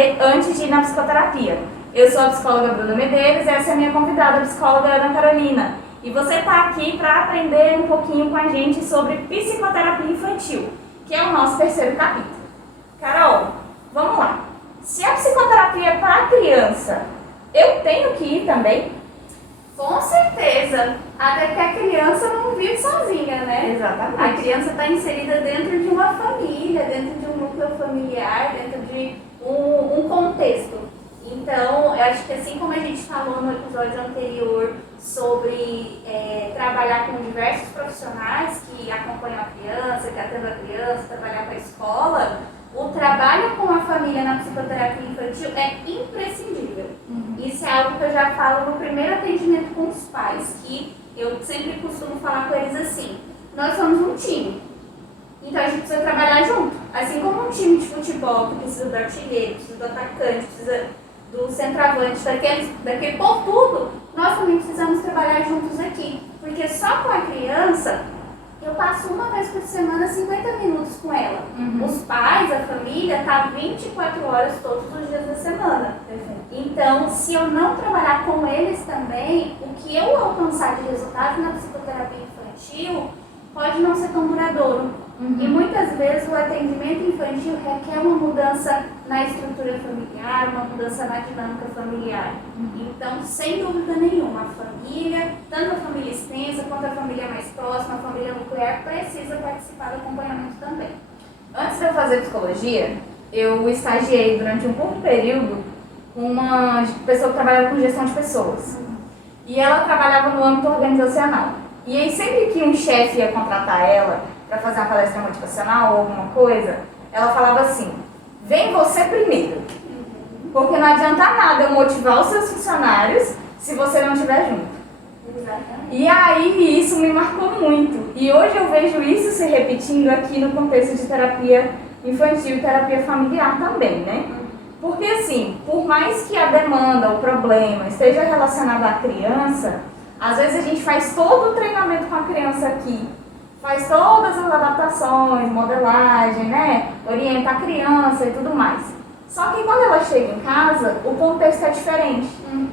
saber antes de ir na psicoterapia. Eu sou a psicóloga Bruna Medeiros e essa é a minha convidada, a psicóloga Ana Carolina. E você está aqui para aprender um pouquinho com a gente sobre psicoterapia infantil, que é o nosso terceiro capítulo. Carol, vamos lá. Se a psicoterapia é para criança, eu tenho que ir também? Com certeza, até que a criança não vive sozinha, né? Exatamente. A criança está inserida dentro de uma família, dentro de um núcleo familiar, dentro de um contexto. Então, eu acho que assim como a gente falou no episódio anterior sobre trabalhar com diversos profissionais que acompanham a criança, que atendem a criança, trabalhar com a escola, o trabalho com a família na psicoterapia infantil é imprescindível. Isso é algo que eu já falo no primeiro atendimento com os pais, que eu sempre costumo falar com eles assim: nós somos um time, então a gente precisa trabalhar junto. Assim como um time de futebol que precisa do artilheiro, precisa do atacante, precisa do centroavante, daquele povo tudo, nós também precisamos trabalhar juntos aqui. Porque só com a criança, eu passo uma vez por semana 50 minutos com ela. Os pais, a família, tá 24 horas todos os dias da semana. Então, se eu não trabalhar com eles também, o que eu alcançar de resultado na psicoterapia infantil pode não ser tão duradouro. E muitas vezes o atendimento infantil requer uma mudança na estrutura familiar, uma mudança na dinâmica familiar. Então, sem dúvida nenhuma, a família, tanto a família extensa quanto a família mais próxima, a família nuclear, precisa participar do acompanhamento também. Antes de eu fazer psicologia, eu estagiei durante um curto período com uma pessoa que trabalhava com gestão de pessoas. E ela trabalhava no âmbito organizacional. E aí sempre que um chefe ia contratar ela para fazer uma palestra motivacional ou alguma coisa, ela falava assim: vem você primeiro. Porque não adianta nada eu motivar os seus funcionários se você não estiver junto. Exatamente. E aí isso me marcou muito. E hoje eu vejo isso se repetindo aqui no contexto de terapia infantil e terapia familiar também, né? Porque assim, por mais que a demanda, o problema esteja relacionado à criança, às vezes a gente faz todo o treinamento com a criança aqui, faz todas as adaptações, modelagem, né? Orienta a criança e tudo mais. Só que quando ela chega em casa, o contexto é diferente.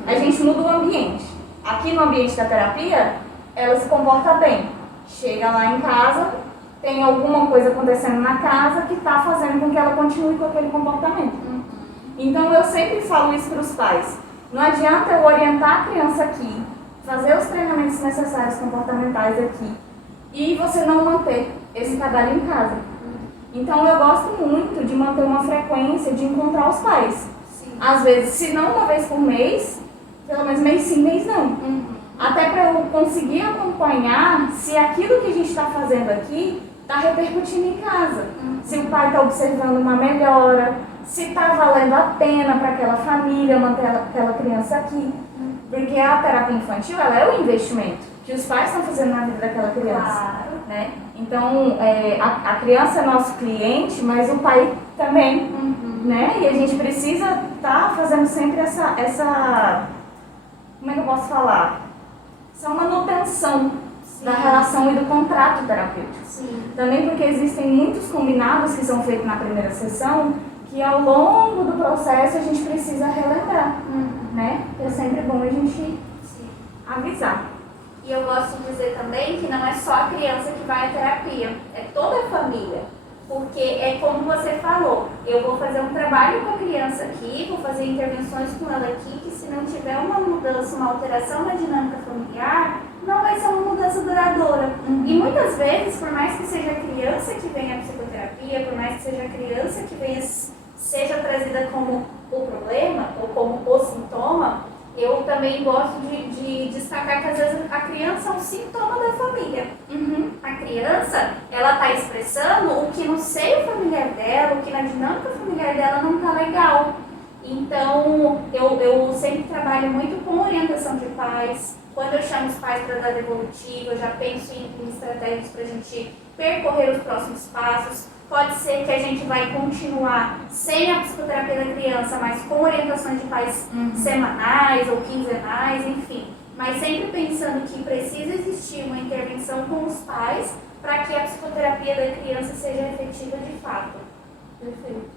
A gente muda o ambiente. Aqui no ambiente da terapia, ela se comporta bem. Chega lá em casa, tem alguma coisa acontecendo na casa que está fazendo com que ela continue com aquele comportamento. Então eu sempre falo isso para os pais. Não adianta eu orientar a criança aqui, fazer os treinamentos necessários comportamentais aqui, e você não manter esse trabalho em casa. Então eu gosto muito de manter uma frequência de encontrar os pais. Às vezes, se não uma vez por mês, pelo menos mês sim, mês não. Até para eu conseguir acompanhar se aquilo que a gente está fazendo aqui está repercutindo em casa. Se o pai está observando uma melhora, se está valendo a pena para aquela família manter aquela criança aqui. Porque a terapia infantil, ela é o investimento que os pais estão fazendo na vida daquela criança. Claro. Né? Então, a criança é nosso cliente, mas o pai também. Né? E a gente precisa estar fazendo sempre essa... Como é que eu posso falar? Essa manutenção da relação e do contrato terapêutico. Também porque existem muitos combinados que são feitos na primeira sessão que ao longo do processo a gente precisa relembrar. Né? É sempre bom a gente avisar. E eu gosto de dizer também que não é só a criança que vai à terapia, é toda a família. Porque é como você falou, eu vou fazer um trabalho com a criança aqui, vou fazer intervenções com ela aqui, que se não tiver uma mudança, uma alteração na dinâmica familiar, não vai ser uma mudança duradoura. E muitas vezes, por mais que seja a criança que venha à psicoterapia, por mais que seja a criança que venha, seja trazida como o problema ou como o sintoma, eu também gosto de destacar que às vezes a criança é um sintoma da família. A criança, ela está expressando o que no seio familiar dela, o que na dinâmica familiar dela não está legal. Então, eu sempre trabalho muito com orientação de pais. Quando eu chamo os pais para dar devolutiva, eu já penso em estratégias para a gente percorrer os próximos passos. Pode ser que a gente vai continuar sem a psicoterapia da criança, mas com orientações de pais semanais ou quinzenais, enfim. Mas sempre pensando que precisa existir uma intervenção com os pais para que a psicoterapia da criança seja efetiva de fato. Perfeito.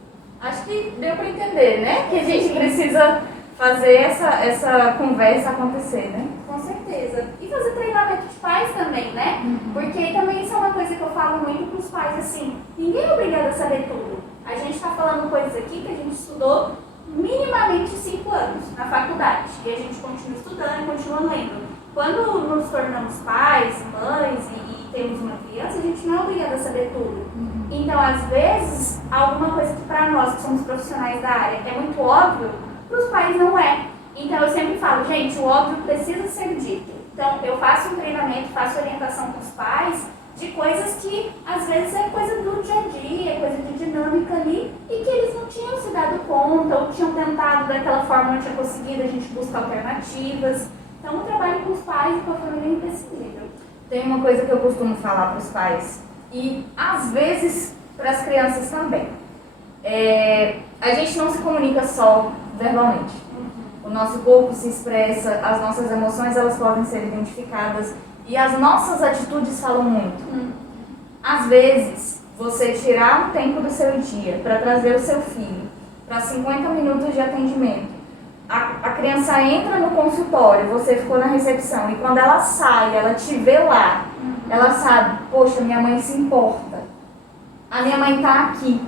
Acho que deu para entender, né? Que a gente precisa fazer essa conversa acontecer, né? Com certeza. E fazer treinamento de pais também, né? Porque também isso é uma coisa que eu falo muito para os pais, assim, ninguém é obrigado a saber tudo. A gente está falando coisas aqui que a gente estudou minimamente 5 anos na faculdade. E a gente continua estudando e continua lendo. Quando nos tornamos pais, mães e temos uma criança, a gente não é obrigado a saber tudo. Então, às vezes, alguma coisa que para nós que somos profissionais da área é muito óbvio, para os pais não é. Então, eu sempre falo, gente, o óbvio precisa ser dito. Então, eu faço um treinamento, faço orientação com os pais de coisas que, às vezes, é coisa do dia a dia, é coisa de dinâmica ali, e que eles não tinham se dado conta, ou tinham tentado daquela forma, não tinha conseguido, a gente busca alternativas. Então, o trabalho com os pais e com a família é imprescindível. Tem uma coisa que eu costumo falar para os pais, e às vezes para as crianças também. A gente não se comunica só verbalmente. O nosso corpo se expressa, as nossas emoções elas podem ser identificadas e as nossas atitudes falam muito. Às vezes, você tirar um tempo do seu dia para trazer o seu filho para 50 minutos de atendimento. A criança entra no consultório, você ficou na recepção e quando ela sai, ela te vê lá, ela sabe, poxa, minha mãe se importa, a minha mãe está aqui.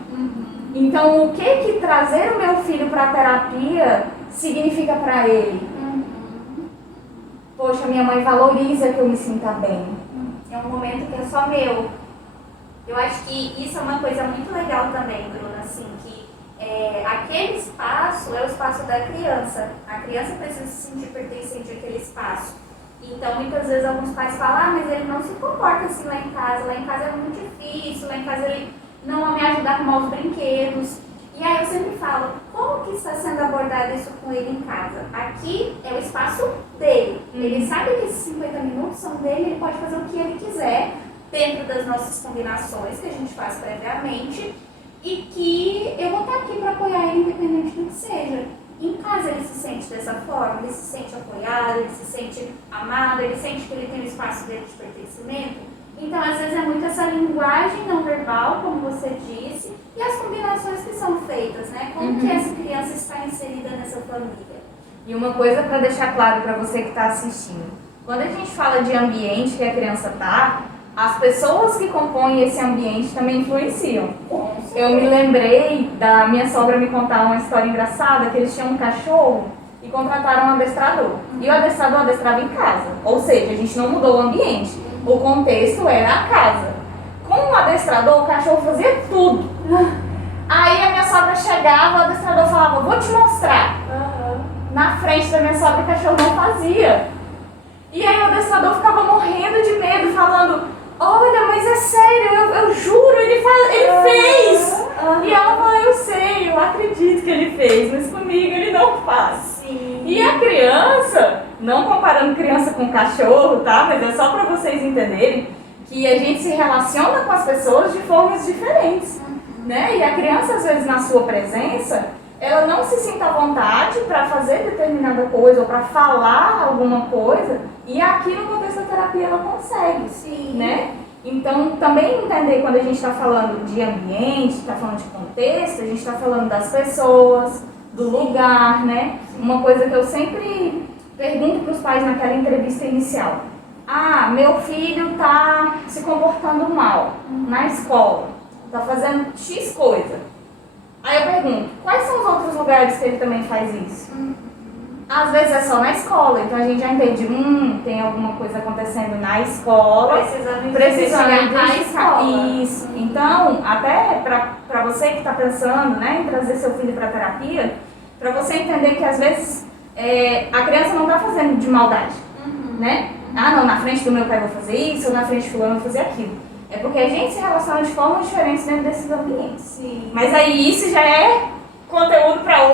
Então, o que trazer o meu filho para a terapia significa para ele? Poxa, minha mãe valoriza que eu me sinta bem. É um momento que é só meu. Eu acho que isso é uma coisa muito legal também, Bruna, assim, que aquele espaço é o espaço da criança. A criança precisa se sentir pertencente àquele espaço. Então, muitas vezes, alguns pais falam, mas ele não se comporta assim lá em casa é muito difícil, lá em casa ele não me ajuda a arrumar os brinquedos. E aí eu sempre falo, como que está sendo abordado isso com ele em casa? Aqui é o espaço dele. Ele sabe que esses 50 minutos são dele, ele pode fazer o que ele quiser, dentro das nossas combinações que a gente faz previamente, e que eu vou estar aqui para apoiar ele independente do que seja. Em casa ele se sente dessa forma, ele se sente apoiado, ele se sente amado, ele sente que ele tem um espaço dele de pertencimento. Então, às vezes, é muito essa linguagem não verbal, como você disse, e as combinações que são feitas, né? Como que essa criança está inserida nessa família. E uma coisa para deixar claro para você que está assistindo. Quando a gente fala de ambiente que a criança está, as pessoas que compõem esse ambiente também influenciam. Eu me lembrei da minha sogra me contar uma história engraçada, que eles tinham um cachorro e contrataram um adestrador. E o adestrador adestrava em casa, ou seja, a gente não mudou o ambiente. O contexto era a casa. Com o adestrador, o cachorro fazia tudo. Aí a minha sogra chegava, o adestrador falava, vou te mostrar. Na frente da minha sogra, o cachorro não fazia. E aí o adestrador ficava morrendo de medo, falando, olha, mas é sério, eu juro, ele fez. E ela falou, eu sei, eu acredito que ele fez, mas comigo ele não faz. Sim. E a criança, não comparando criança com cachorro, tá? Mas é só para vocês entenderem que a gente se relaciona com as pessoas de formas diferentes, né? E a criança, às vezes, na sua presença, ela não se sinta à vontade para fazer determinada coisa ou para falar alguma coisa, e aqui no contexto da terapia ela consegue, Sim. né? Então, também entender quando a gente está falando de ambiente, está falando de contexto, a gente está falando das pessoas, do lugar, né? Uma coisa que eu sempre pergunto para os pais naquela entrevista inicial. Ah, meu filho está se comportando mal na escola, está fazendo X coisa. Aí eu pergunto, quais são os outros lugares que ele também faz isso? Às vezes é só na escola, então a gente já entende, tem alguma coisa acontecendo na escola, precisando na escola. Isso. Então, até para você que está pensando, né, em trazer seu filho para terapia, para você entender que às vezes a criança não está fazendo de maldade, né? Ah, não, na frente do meu pai eu vou fazer isso, ou na frente do fulano eu vou fazer aquilo. É porque a gente se relaciona de formas diferentes dentro desses ambientes. Sim. Mas aí isso já é conteúdo para